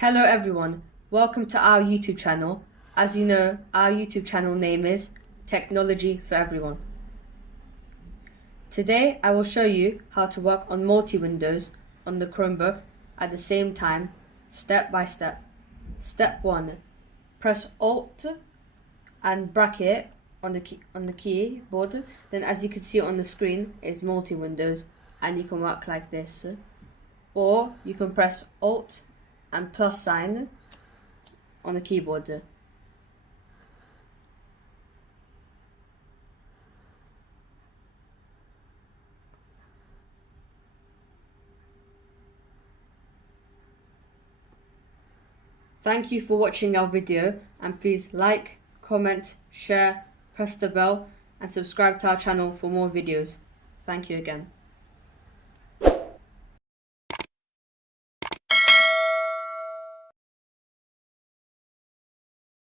Hello everyone, welcome to our YouTube channel. As you know, our YouTube channel name is Technology for Everyone. Today I will show you how to work on multi-windows on the Chromebook at the same time, step by step. Step 1. Press Alt and bracket on the keyboard. Then as you can see on the screen is multi-windows and you can work like this. Or you can press Alt and plus sign on the keyboard. Thank you for watching our video, and please like, comment, share, press the bell and subscribe to our channel for more videos. Thank you again.